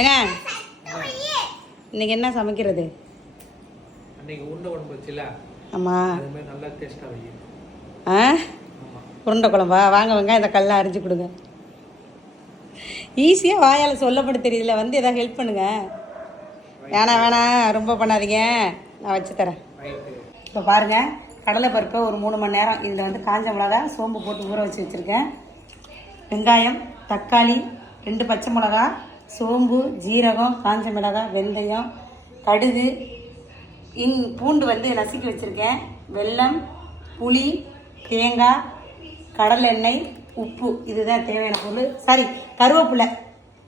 ஏங்க இன்னைக்கு என்ன சமைக்கிறது? அன்னைக்கு உருண்டை குழம்பு வச்சுல. ஆமாம், அது மாதிரி நல்லா டேஸ்ட்டாக வை. உருண்டை குழம்பா? வாங்க வெங்காயம் இந்த கல்லாம் அரிஞ்சு கொடுங்க. ஈஸியாக வாயால் சொல்லப்பட தெரியல. வந்து எதாவது ஹெல்ப் பண்ணுங்க. வேணாம் ரொம்ப பண்ணாதீங்க, நான் வச்சு தரேன். இப்போ பாருங்கள், கடலை பருப்பை ஒரு 3 மணி நேரம் இதில் வந்து காஞ்ச மிளகா சோம்பு போட்டு ஊற வச்சு வச்சுருக்கேன். வெங்காயம், தக்காளி, 2 பச்சை மிளகா, சோம்பு, ஜீரகம், காஞ்ச மிளகாய், வெந்தயம், கடுகு, பூண்டு வந்து நசுக்கி வச்சுருக்கேன். வெல்லம், புளி, தேங்காய், கடலை எண்ணெய், உப்பு, இதுதான் தேவையான பொருள். சாரி, கருவேப்பிலை,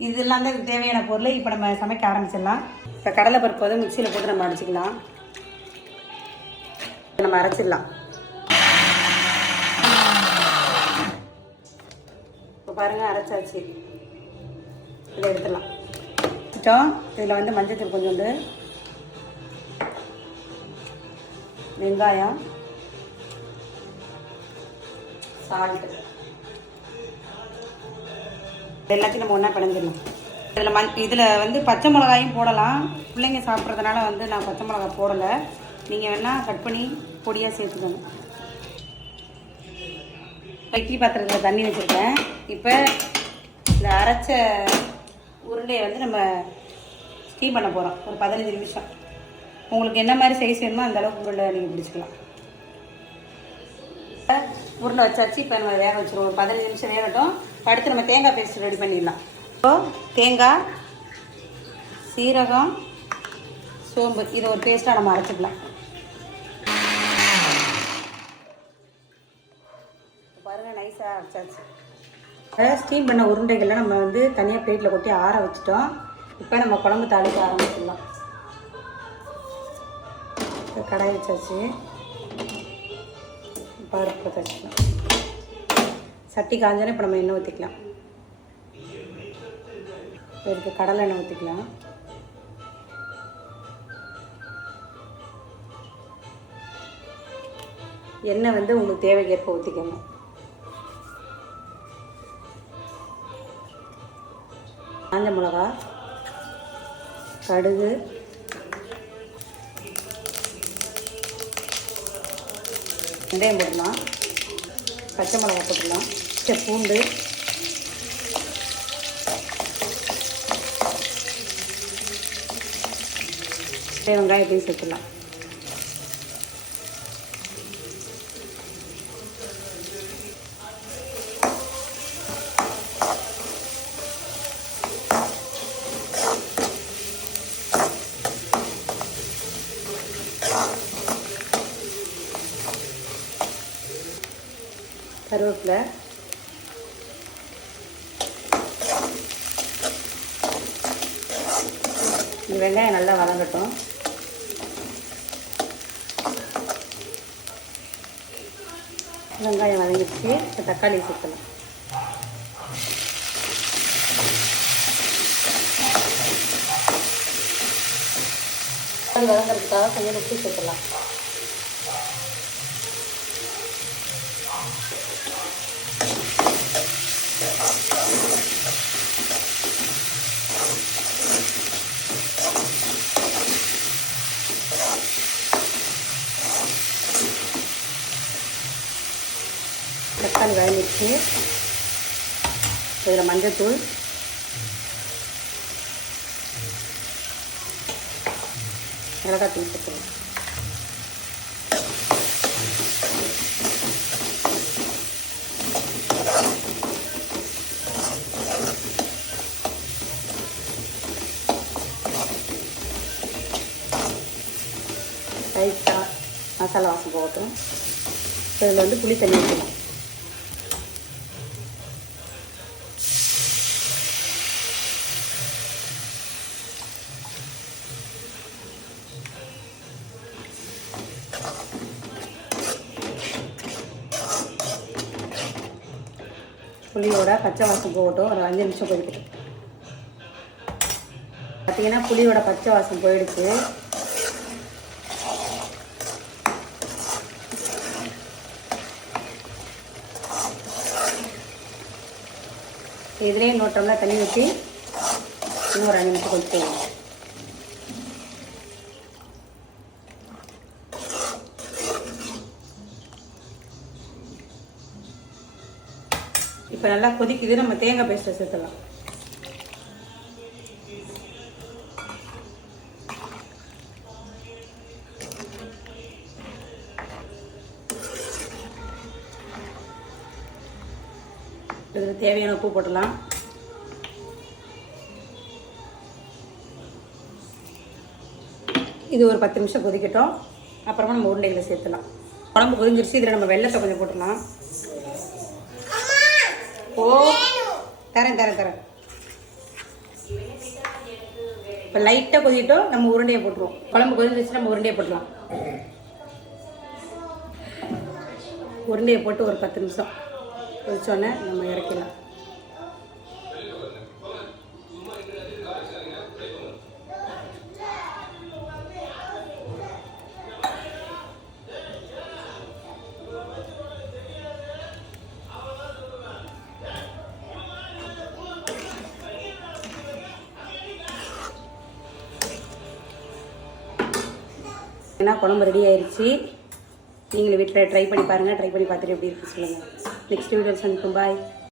இதெல்லாம் தான் இதுக்கு தேவையான பொருள். இப்போ நம்ம சமைக்க ஆரம்பிச்சிடலாம். இப்போ கடலை பருப்பு வந்து மிக்சியில் போட்டு நம்ம அடிச்சுக்கலாம். நம்ம அரைச்சிடலாம். இப்போ பாருங்கள், அரைச்சாச்சு. இதை எடுத்துடலாம். இதில் வந்து மஞ்சள் கொஞ்சோண்டு, வெங்காயம், சால்ட்டு, எல்லாத்தையும் நம்ம ஒன்றா பிணைஞ்சிடலாம். இதில் வந்து பச்சை மிளகாயும் போடலாம். பிள்ளைங்க சாப்பிட்றதுனால வந்து நான் பச்சை மிளகா போடலை. நீங்கள் வேணால் கட் பண்ணி பொடியாக சேர்த்துக்கோங்க. இட்லி பாத்திரத்தில் தண்ணி வச்சுருக்கேன். இப்போ இந்த அரைச்ச உருண்டையை வந்து நம்ம ஸ்டீம் பண்ண போகிறோம். ஒரு 15 நிமிஷம். உங்களுக்கு என்ன மாதிரி சைஸ் வேணுமோ அந்த அளவுக்கு உருண்டை நீங்கள் பிடிச்சிக்கலாம். உருண்டை வச்சாச்சு. இப்போ நம்ம வேக வச்சுருவோம். ஒரு 15 நிமிஷம் வேகட்டும். அடுத்து நம்ம தேங்காய் பேஸ்ட் ரெடி பண்ணிடலாம். இப்போ தேங்காய், சீரகம், சோம்பு, இதை ஒரு பேஸ்ட்டாக நம்ம அரைச்சிக்கலாம். பாருங்கள், நைஸாக அரைச்சாச்சு. ஸ்டீம் பண்ண உருண்டைகளை நம்ம வந்து தனியாக பிளேட்டில் கொட்டி ஆற வச்சுட்டோம். இப்போ நம்ம குழம்பு தாளிக்க ஆரம்பிச்சிடலாம். கடாய் வச்சாச்சு. பருப்பு தச்சுக்கலாம். சட்டி காஞ்சானே இப்போ நம்ம எண்ணெய் ஊற்றிக்கலாம். இதுக்கு கடலை எண்ணெய் ஊற்றிக்கலாம். எண்ணெய் வந்து உங்களுக்கு தேவைக்கேற்ப ஊற்றிக்கணும். காஞ்ச மிளகா, கடுகு, வெந்தயம் போடலாம். பச்சை மிளகா போட்டுடலாம். பூண்டு, வெங்காயத்தையும் சேர்த்துடலாம். கருவேப்பிலை, வெங்காயம் நல்லா வதங்கட்டும். வெங்காயம் வதங்கிடுச்சு. இப்போ தக்காளி சேர்க்கலாம். தக்காளி வதங்கிறதுக்காக கொஞ்சம் உப்பு சேர்க்கலாம். தக்காளி வதங்கிடுச்சு. இதில் மஞ்சள்தூள், மிளகாத்தூள் சேர்த்துக்கலாம். லைட்டாக மசாலா வாசம் போகட்டும். இதில் வந்து புளி தண்ணி ஊற்றலாம். புளியோட பச்சை வாசம் போகட்டும். ஒரு 5 நிமிஷம் போயிட்டு பார்த்தீங்கன்னா புளியோட பச்சை வாசம் போயிடுச்சு. இதுலேயே இன்னொரு டம்ளர் தண்ணி ஊற்றி இன்னும் ஒரு 5 நிமிஷம் கொதிக்கலாம். இப்போ நல்லா கொதிக்குது. நம்ம தேங்காய் பேஸ்ட்டை சேர்த்துலாம். இதில் தேவையான உப்பு போட்டுடலாம். இது ஒரு 10 நிமிஷம் கொதிக்கட்டும். அப்புறமா நம்ம உருண்டைகளை சேர்த்துலாம். குழம்பு கொதிஞ்சிருச்சு. இதில் நம்ம வெள்ளத்தை கொஞ்சம் போட்டுடலாம். ஓ தரேன் தரேன் தரேன். இப்போ லைட்டாக கொதிக்கிட்டோம். நம்ம உருண்டையை போட்டுருவோம். குழம்பு கொதிஞ்சிருச்சு. நம்ம உருண்டையை போட்டுடலாம். உருண்டையை போட்டு ஒரு 10 நிமிஷம் கொதிச்சோன்னே நம்ம இறக்கிடலாம். ஏன்னா குழம்பு ரெடி ஆயிடுச்சு. நீங்களும் வீட்டில் ட்ரை பண்ணி பாருங்கள். ட்ரை பண்ணி பார்த்துட்டு எப்படி இருக்குன்னு சொல்லுங்கள். நெக்ஸ்ட் வீடியோவில் சந்திப்போம். பாய்.